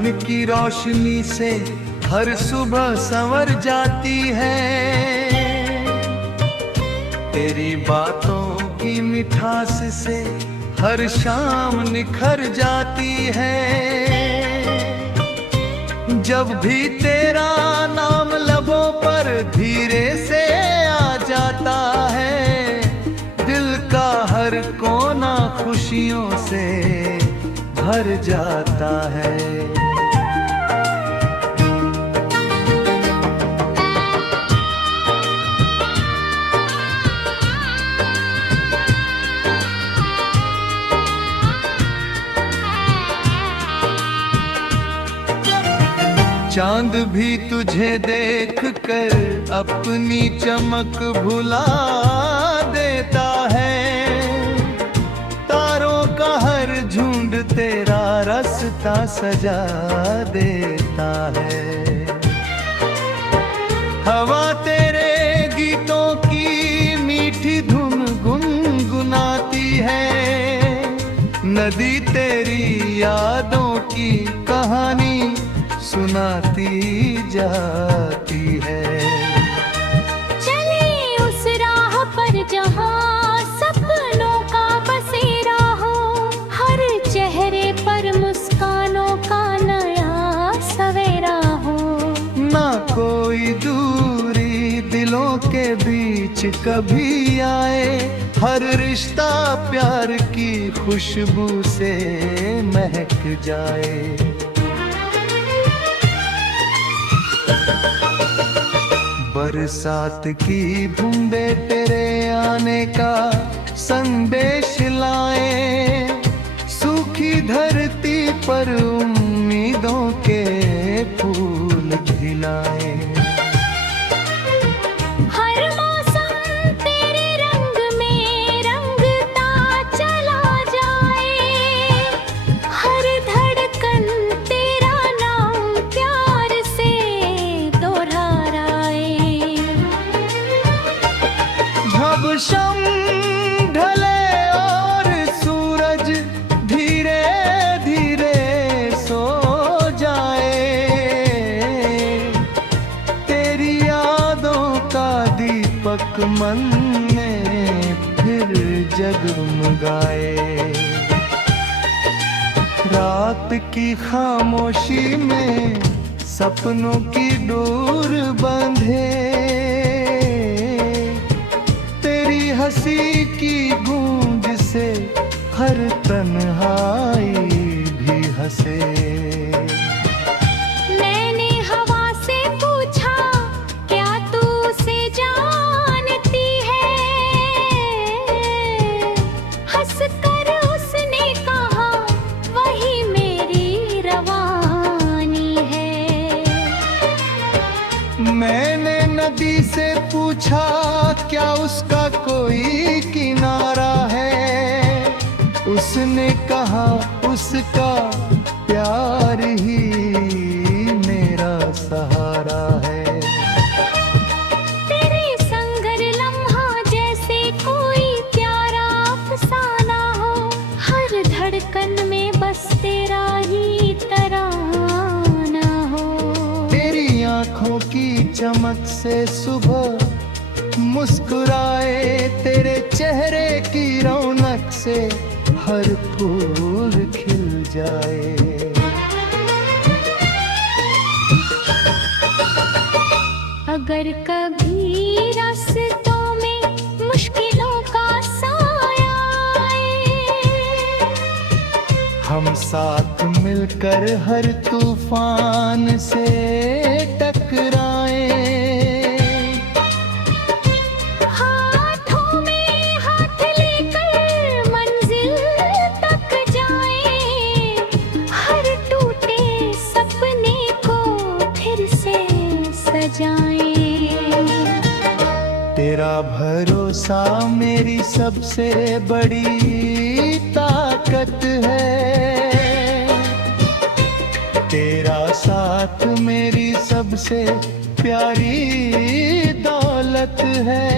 ज्ञान की रोशनी से हर सुबह संवर जाती है। तेरी बातों की मिठास से हर शाम निखर जाती है। जब भी तेरा नाम लबों पर धीरे से आ जाता है, दिल का हर कोना खुशियों से भर जाता है। चांद भी तुझे देख कर अपनी चमक भुला देता है। तारों का हर झुंड तेरा रास्ता सजा देता है। हवा तेरे गीतों की मीठी धुन गुनगुनाती है। नदी तेरी यादों की कहानी सुनाती जाती है। चले उस राह पर जहाँ सपनों का बसेरा हो, हर चेहरे पर मुस्कानों का नया सवेरा हो। ना कोई दूरी दिलों के बीच कभी आए, हर रिश्ता प्यार की खुशबू से महक जाए। बरसात की बूंदें तेरे आने का संदेश लाए। सूखी धरती पर उम्मीदों के फूल खिलाए। हर मौसम तेरे रंग में रंगता चला जाए। हर धड़कन तेरा नाम प्यार से दोहराए। जब शम ढले और सूरज धीरे धीरे सो जाए, तेरी यादों का दीपक मन में फिर जगमगाए। रात की खामोशी में सपनों की डोर बंधे। तेरी हंसी की गूंज से हर तन्हाई भी हंसे। मैंने हवा से पूछा, क्या तू उसे जानती है? हंसकर उसने कहा, वही मेरी रवानी है। मैंने नदी से पूछा, क्या उसका कोई किनारा है? उसने कहा, उसका प्यार ही मेरा सहारा है। तेरे संगर लम्हा जैसे कोई प्यारा अफसाना हो। हर धड़कन में बस तेरा ही तराना हो। तेरी आंखों की चमक से सुबह मुस्कुराए। तेरे चेहरे की रौनक से हर फूल खिल जाए। अगर कभी रास्तों में मुश्किलों का साया आए, हम साथ मिलकर हर तूफान से टकराए। हाथों में हाथ लेकर मंजिल तक जाएं। हर टूटे सपने को फिर से सजाएं। तेरा भरोसा मेरी सबसे बड़ी ताकत है। तेरा साथ मेरी सबसे प्यारी दौलत है।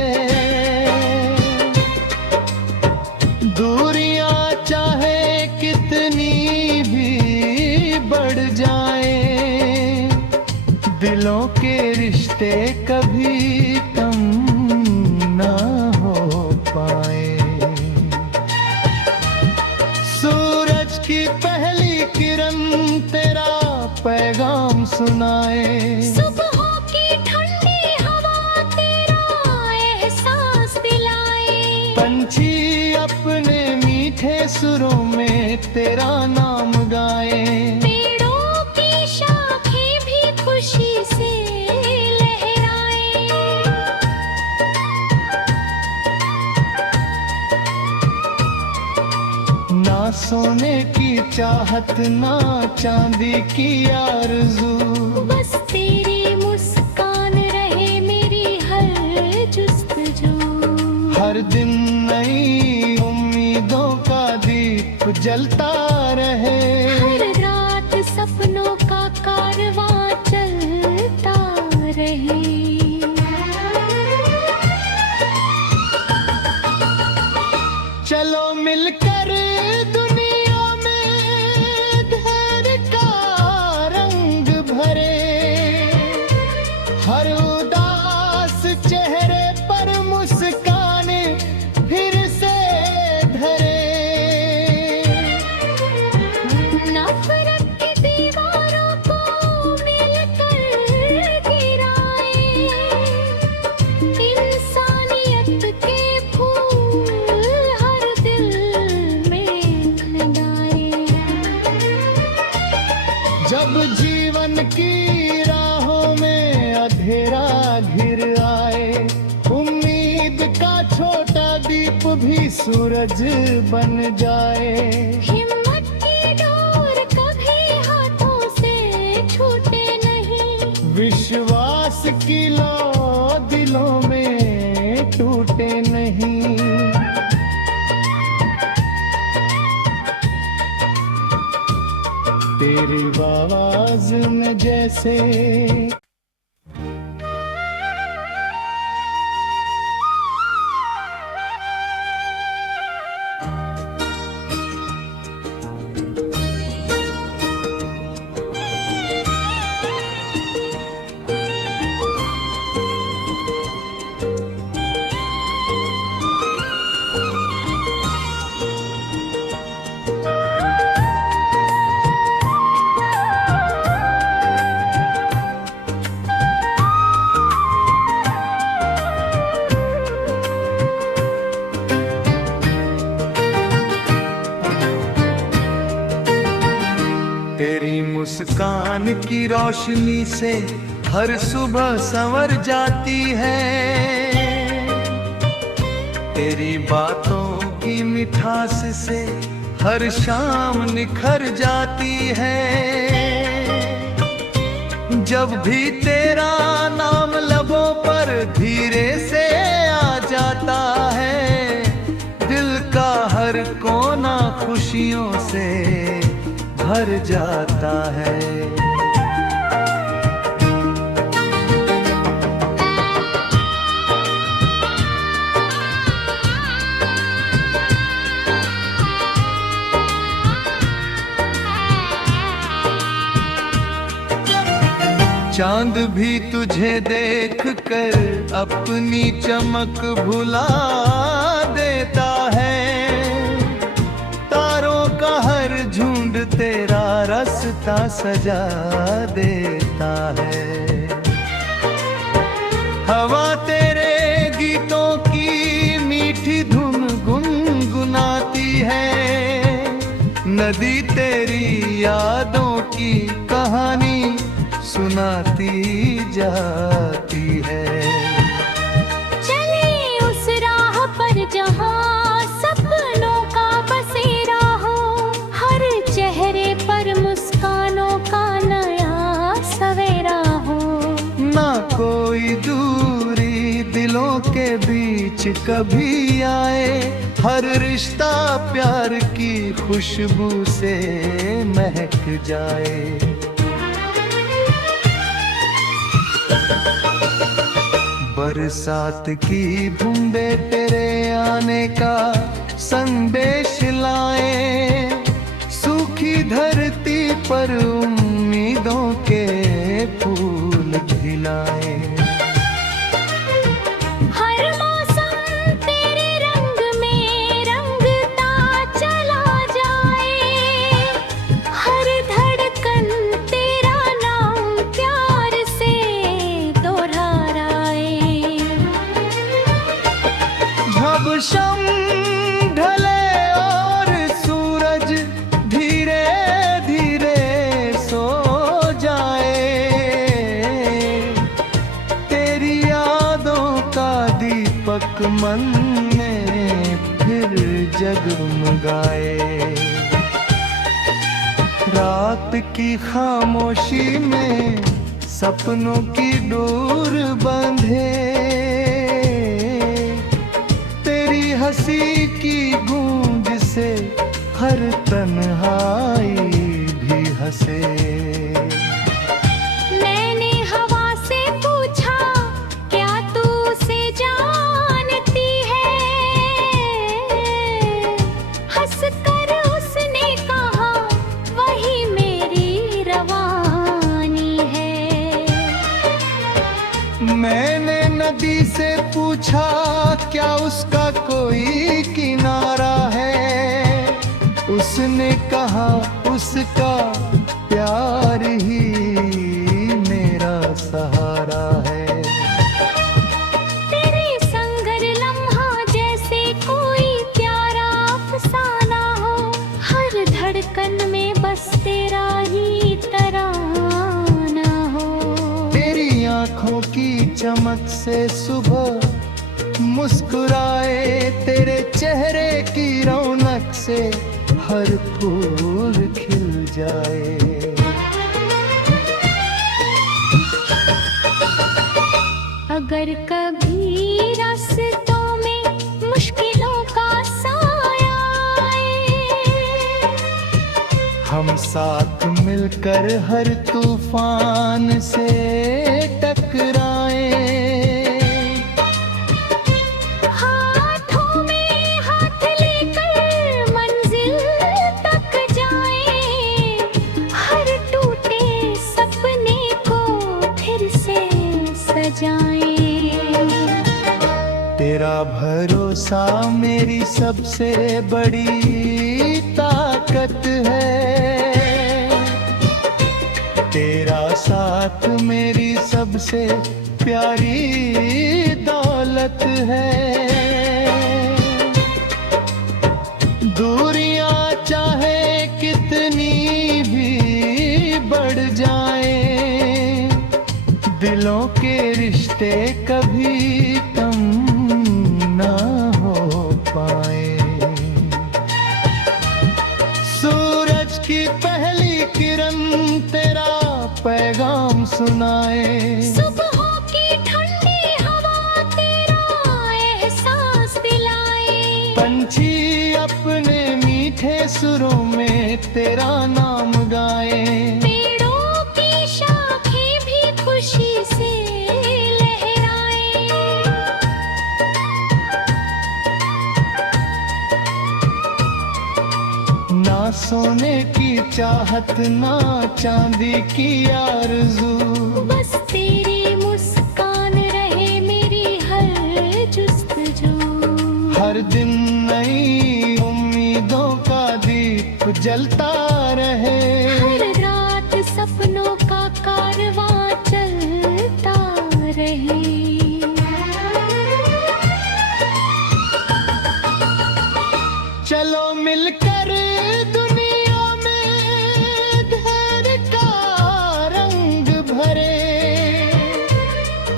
दूरियां चाहे कितनी भी बढ़ जाए, दिलों के रिश्ते कभी कम ना हो पाए। सूरज की पहली किरण तेरा पैगाम सुनाए, सुबहों की ठंडी हवा तेरा एहसास दिलाए। पंछी अपने मीठे सुरों में तेरा नाम गाए, पेड़ों की शाखें भी खुशी से लहराए। ना सोने की चाहत ना चांदी की आरज़ू, बस तेरी मुस्कान रहे मेरी हर जुस्तजू। हर दिन नई उम्मीदों का दीप जलता रहे, हर रात सपनों का कारवां चलता रहे। चलो मिलकर दुनिया में धैर्य का रंग भरे, हर उदास चेहरे पर मुस्कान फिर से धरे। नफरत की दीवारों को मिलकर गिराए, इंसानियत के फूल हर दिल में खिलाए। जब जीवन की राहों में अंधेरा घिर आए, उम्मीद का छोटा दीप भी सूरज बन जाए। हिम्मत की डोर कभी हाथों से छूटे नहीं, विश्वास की लौ दिलों में टूटे नहीं। तेरी आवाज में जैसे तेरी मुस्कान की रोशनी से हर सुबह संवर जाती है, तेरी बातों की मिठास से हर शाम निखर जाती है। जब भी तेरा नाम लबों पर धीरे से आ जाता है, दिल का हर कोना खुशियों से भर जाता है। चांद भी तुझे देख कर अपनी चमक भुला देता है, तारों का हर झुंड तेरा रास्ता सजा देता है। हवा तेरे गीतों की मीठी धुन गुनगुनाती है, नदी तेरी यादों की कहानी सुनाती जाती है। चले उस राह पर जहाँ सपनों का बसेरा हो, हर चेहरे पर मुस्कानों का नया सवेरा हो। ना कोई दूरी दिलों के बीच कभी आए, हर रिश्ता प्यार की खुशबू से महक जाए। बरसात की बूंदें तेरे आने का संदेश लाए, सूखी धरती पर उम्मीदों के फूल खिलाए। हर मौसम तेरे रंग में रंगता चला जाए, हर धड़कन तेरा नाम प्यार से दोहराए। जब शम ढले और सूरज धीरे धीरे सो जाए, तेरी यादों का दीपक मन में फिर जगमगाए। रात की खामोशी में सपनों की डोर बंधे, तेरी हंसी की गूंज से हर तन्हाई भी हंसे। मैंने हवा से पूछा क्या तू उसे जानती है, हंसकर उसने कहा वही मेरी रवानी है। मैंने नदी से पूछा क्या उसका कोई किनारा है, उसने कहा उसका प्यार ही मेरा सहारा है। तेरे संग हर लम्हा जैसे कोई प्यारा अफसाना हो, हर धड़कन में बस तेरा ही तराना हो। तेरी आंखों की चमक से सुबह मुस्कुराए, तेरे चेहरे की रौनक से हर फूल खिल जाए। अगर कभी रास्तों में मुश्किलों का साया आए, हम साथ मिलकर हर तूफान से टकराए। हाथों में हाथ लेकर मंजिल तक जाएं, हर टूटे सपने को फिर से सजाएं। तेरा भरोसा मेरी सबसे बड़ी ताकत है, तेरा साथ मेरी सबसे प्यारी दौलत है। दूरियां चाहे कितनी भी बढ़ जाएं, दिलों के रिश्ते कभी कम ना हो पाए। सूरज की पहली किरण तेरा पैगाम सुनाए, सुबहों की ठंडी हवा तेरा एहसास दिलाए। पंछी अपने मीठे सुरों में तेरा नाम गाए। पेड़ों की शाखें भी खुशी से लहराए। ना सोने की चाहत ना चांदी की आरज़ू, बस तेरी मुस्कान रहे मेरी हर जुस्तजू। हर दिन नई उम्मीदों का दीप जलता रहे। हर रात सपनों का कारवां चलता रहे। चलो मिलकर दुनिया में धैर्य का रंग भरे,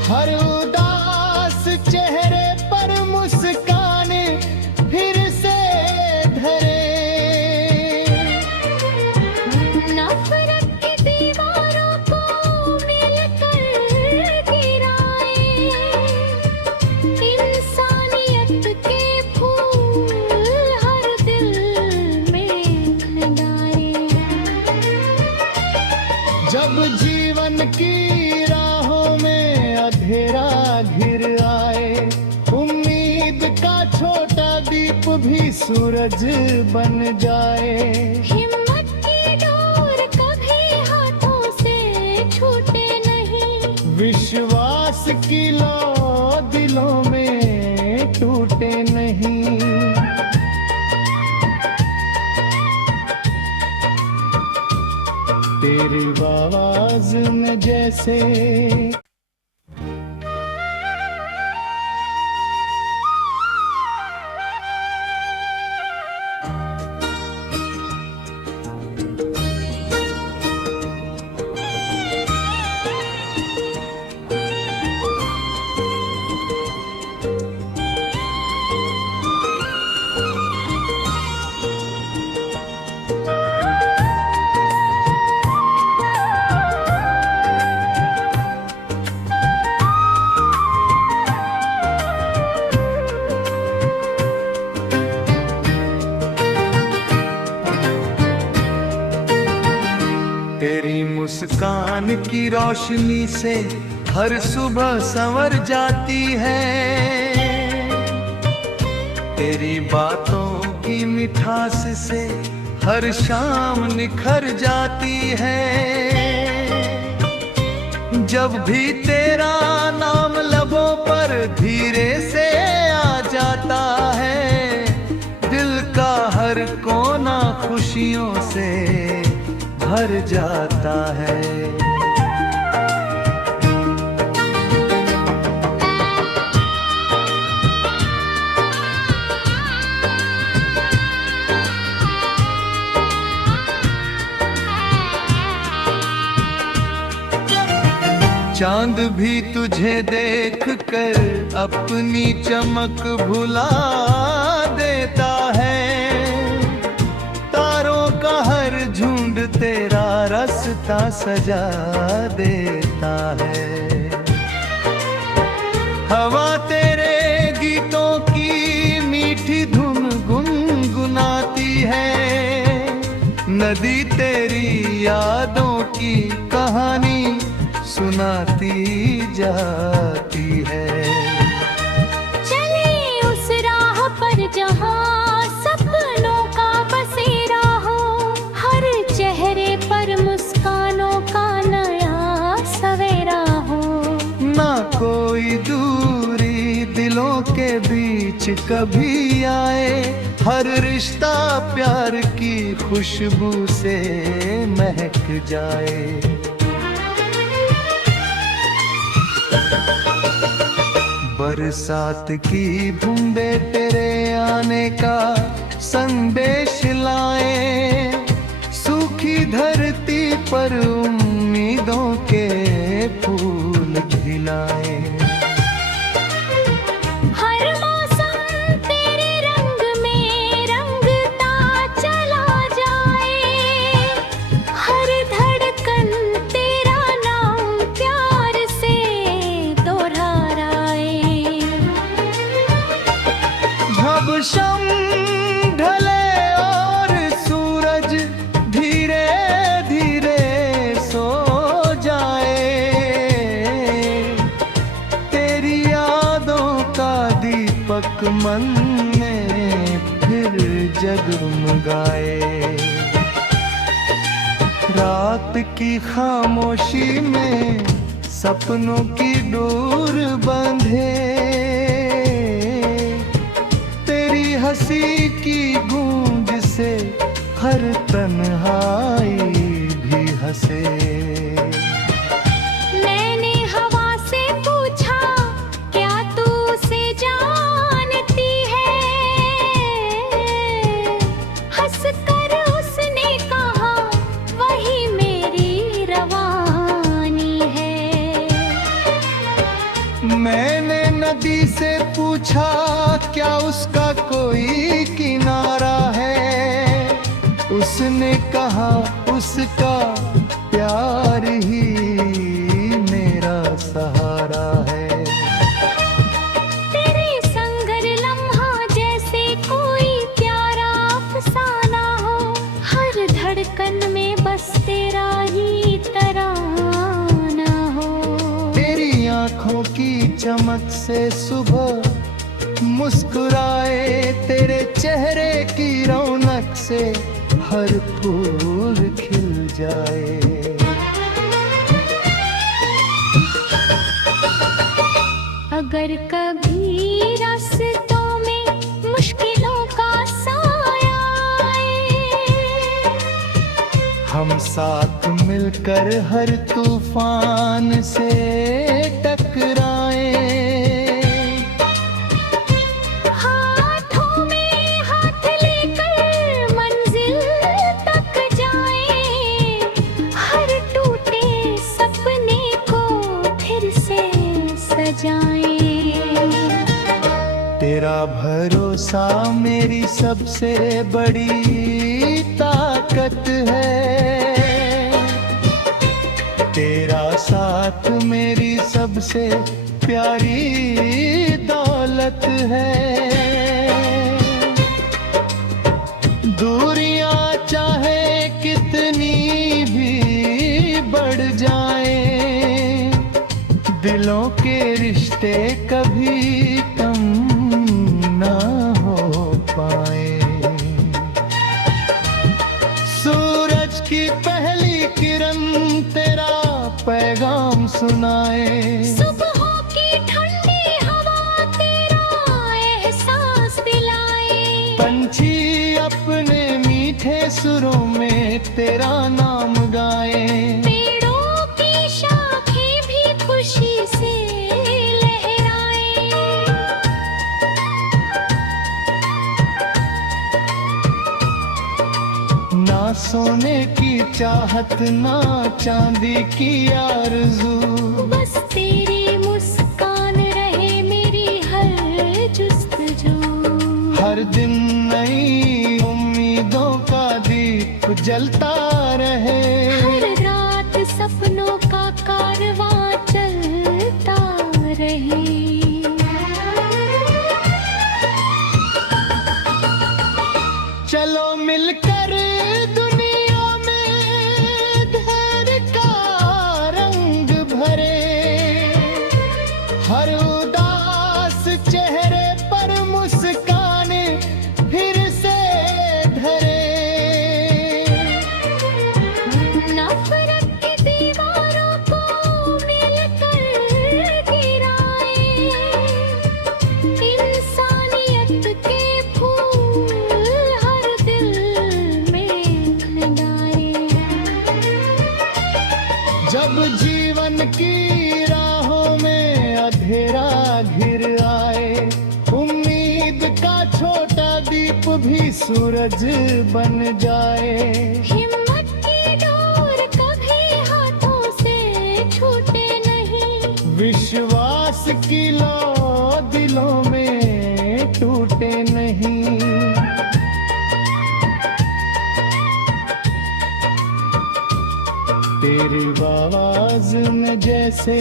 हर उदास चेहरे पर मुस्कान फिर से धरे। नफरत की दीवारों को मिलकर गिराए, इंसानियत के फूल हर दिल में खिलाए। जब जीवन की राहों में अंधेरा घिर आए, उम्मीद का छोटा दीप भी सूरज बन जाए। हिम्मत की विश्वास की लौ दिलों में टूटे नहीं, तेरी आवाज में जैसे तेरी मुस्कान की रोशनी से हर सुबह संवर जाती है, तेरी बातों की मिठास से हर शाम निखर जाती है। जब भी तेरा नाम लबों पर धीरे से आ जाता है, दिल का हर कोना खुशियों से भर जाता है। चांद भी तुझे देख कर अपनी चमक भुला देता है, तारों का हर झुंड तेरा रास्ता सजा देता है। हवा तेरे गीतों की मीठी धुन गुनगुनाती है, नदी तेरी यादों की कहानी सुनाती जाती है। चले उस राह पर जहाँ सपनों का बसेरा हो, हर चेहरे पर मुस्कानों का नया सवेरा हो। ना कोई दूरी दिलों के बीच कभी आए, हर रिश्ता प्यार की खुशबू से महक जाए। बरसात की बूंदें तेरे आने का संदेश लाए, सूखी धरती पर उम्मीदों के फूल खिलाए। हर मौसम तेरे रंग में रंगता चला जाए, हर धड़कन तेरा नाम प्यार से दोहराए। जब शम ढले और सूरज धीरे धीरे सो जाए, तेरी यादों का दीपक मन में फिर जगमगाए। रात की खामोशी में सपनों की डोर बंधे, तेरी हंसी की गूंज से हर तन्हाई भी हंसे। मैंने हवा से पूछा क्या तू उसे जानती है, हंसकर उसने कहा वही मेरी रवानी है। मैंने नदी से पूछा क्या उसका कोई किनारा है, उसने कहा उसका प्यार ही मेरा सहारा है। तेरे संगर लम्हा जैसे कोई प्यारा अफसाना हो, हर धड़कन में बस तेरा ही तराना हो। तेरी आंखों की चमक से सुबह मुस्कुराए, तेरे चेहरे की रौनक से हर फूल खिल जाए। अगर कभी रास्तों में मुश्किलों का साया आए, हम साथ मिलकर हर तूफान से टकराए। हाथों में हाथ लेकर मंजिल तक जाएं, हर टूटे सपने को फिर से सजाएं। तेरा भरोसा मेरी सबसे बड़ी ताकत है, तेरा साथ मेरी सबसे प्यारी दौलत है। दूरियां चाहे कितनी भी बढ़ जाएं, दिलों के रिश्ते कभी कम ना हो पाए। सूरज की पहली किरण तेरा पैगाम सुनाए, सुबहों की ठंडी हवा तेरा एहसास दिलाए। पंछी अपने मीठे सुरों में तेरा नाम गाए। पेड़ों की शाखें भी खुशी से लहराए। ना सोने की चाहत ना चांदी की आरज़ू, बस तेरी मुस्कान रहे मेरी हर जुस्तजू। हर दिन नई उम्मीदों का दीप जलता रहे। हर रात सपनों का कारवां चलता रहे। चलो मिलकर दुनिया में धैर्य का रंग भरे, हर उदास चेहरे पर मुस्कान फिर से धरे। नफरत की दीवारों को मिलकर गिराए, इंसानियत के फूल हर दिल में खिलाए। जब जीवन की राहों में अंधेरा घिर आए, उम्मीद का छोटा दीप भी सूरज बन जाए। हिम्मत की डोर कभी हाथों से छूटे नहीं, विश्वास की लौ दिलों में टूटे नहीं। तेरी आवाज में जैसे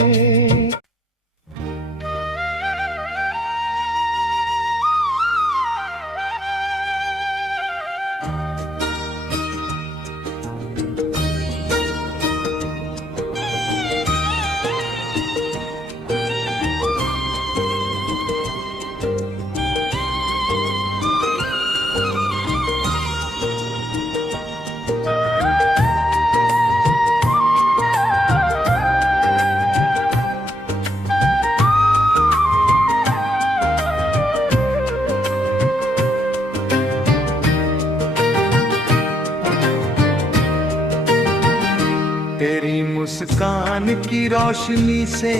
तेरी मुस्कान की रोशनी से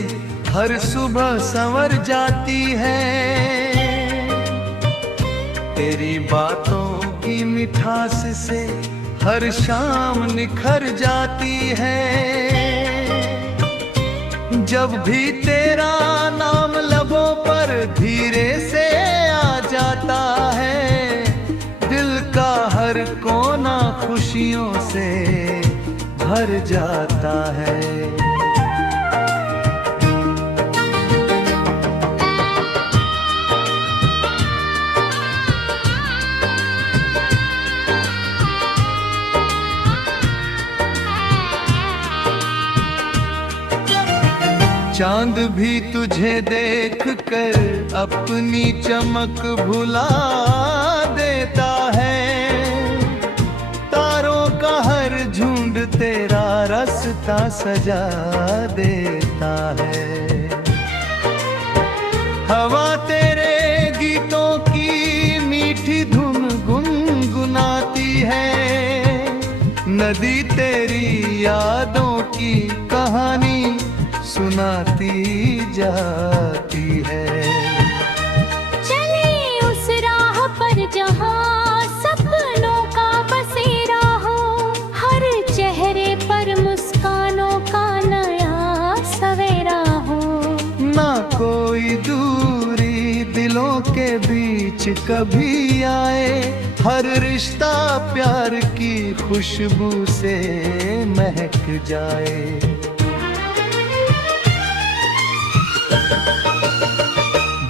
हर सुबह संवर जाती है। तेरी बातों की मिठास से हर शाम निखर जाती है। जब भी तेरा नाम लबों पर धीरे से आ जाता है, दिल का हर कोना खुशियों से भर जाता है। चांद भी तुझे देख कर अपनी चमक भुला देता है। तारों का हर झुंड तेरा रास्ता सजा देता है। हवा तेरे गीतों की मीठी धुन गुनगुनाती है, नदी तेरी यादों की कहानी सुनाती जाती है। चले उस राह पर जहाँ सपनों का बसेरा हो, हर चेहरे पर मुस्कानों का नया सवेरा हो। ना कोई दूरी दिलों के बीच कभी आए, हर रिश्ता प्यार की खुशबू से महक जाए।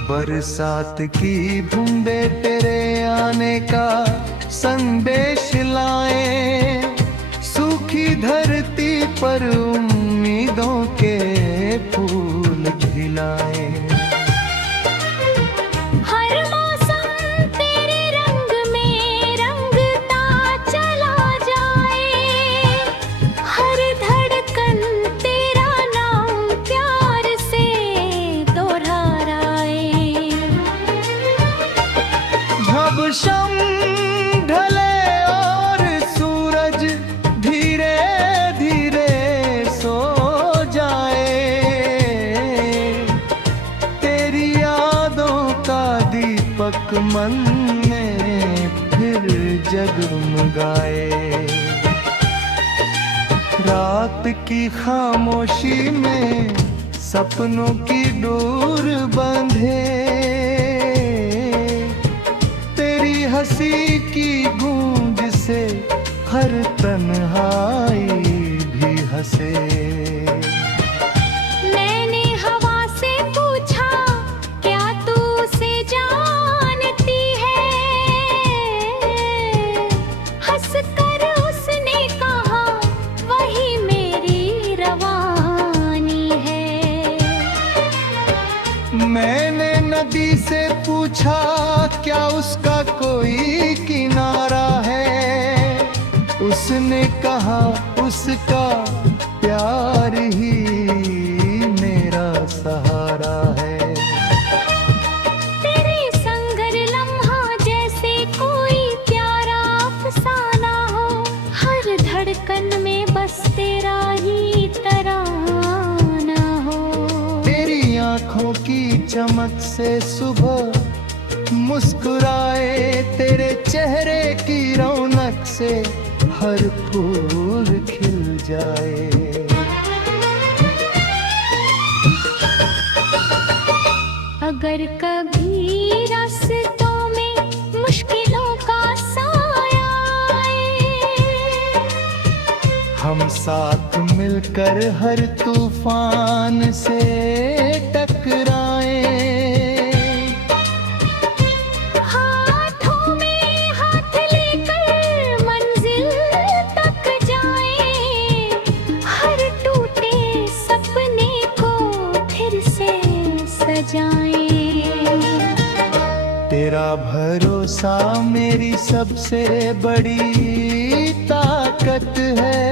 बरसात की बूंदें तेरे आने का संदेश लाए, सूखी धरती पर उम्मीदों के फूल खिलाए। हर मौसम तेरे रंग में रंगता चला जाए, हर धड़कन तेरा नाम प्यार से दोहराए। जब शम ढले और सूरज धीरे धीरे सो जाए, तेरी यादों का दीपक मन में फिर जगमगाए। रात की खामोशी में सपनों की डोर बंधे, तेरी हंसी की गूंज से हर तन्हाई भी हंसे। मैंने हवा से पूछा क्या तू उसे जानती है, हंसकर उसने कहा वही मेरी रवानी है। मैंने नदी से पूछा क्या उसका कोई किनारा है, उसने कहा उसका प्यार ही मेरा सहारा है। तेरे संगर लम्हा जैसे कोई प्यारा अफसाना हो, हर धड़कन में बस तेरा ही तराना हो। तेरी आंखों की चमक से सुबह मुस्कुराए, तेरे चेहरे की रौनक से हर फूल खिल जाए। अगर कभी रास्तों में मुश्किलों का साया आए, हम साथ मिलकर हर तूफान से टकराए। हाथों में हाथ लेकर मंजिल तक जाएं, हर टूटे सपने को फिर से सजाएं। तेरा भरोसा मेरी सबसे बड़ी ताकत है,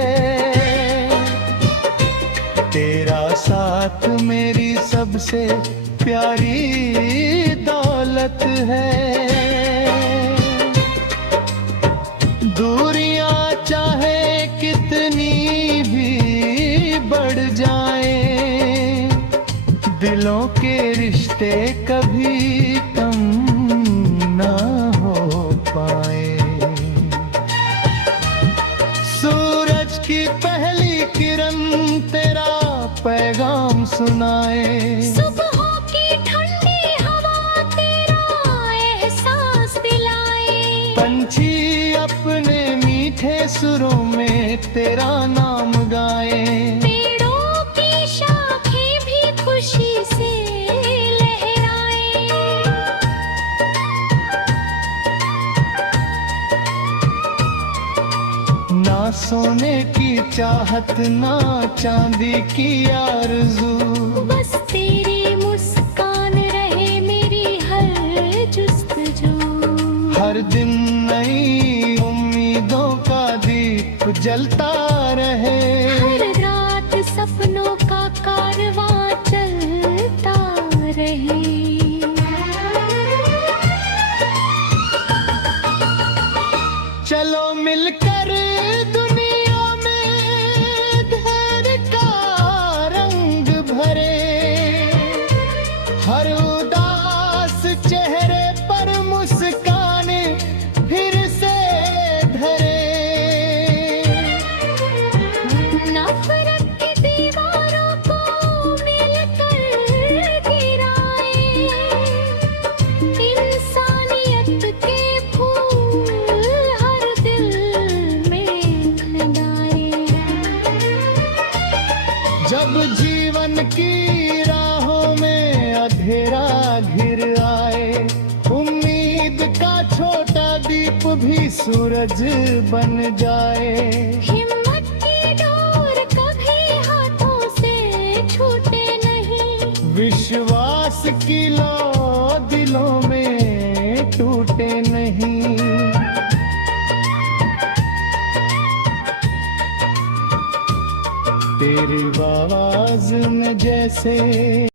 तेरा साथ मेरी सबसे प्यारी दौलत है। दूरियां चाहे कितनी भी बढ़ जाएं, दिलों के रिश्ते कभी कम ना हो पाए। सूरज की पहली किरण तेरा पैगाम सुनाए, सुबहों की ठंडी हवा तेरा एहसास दिलाए। पंछी अपने मीठे सुरों में तेरा नाम गाए। पेड़ों की शाखें भी खुशी से लहराए। ना सोने की चाहत ना चांदी की आरज़ू, बस तेरी मुस्कान रहे मेरी हर जुस्तजू। हर दिन नई उम्मीदों का दीप जलता रहे। हर रात सपनों का कारवां चलता रहे। हर उदास चेहरे पर मुस्कान फिर से धरे। नफरत की दीवारों को मिलकर गिराए, इंसानियत के फूल हर दिल में खिलाए। जब जीवन की राहों में अंधेरा घिर आए, उम्मीद का छोटा दीप भी सूरज बन जाए। हिम्मत की डोर कभी हाथों से छूटे नहीं, विश्वास की लौ दिलों में टूटे नहीं। तेरी आवाज में जैसे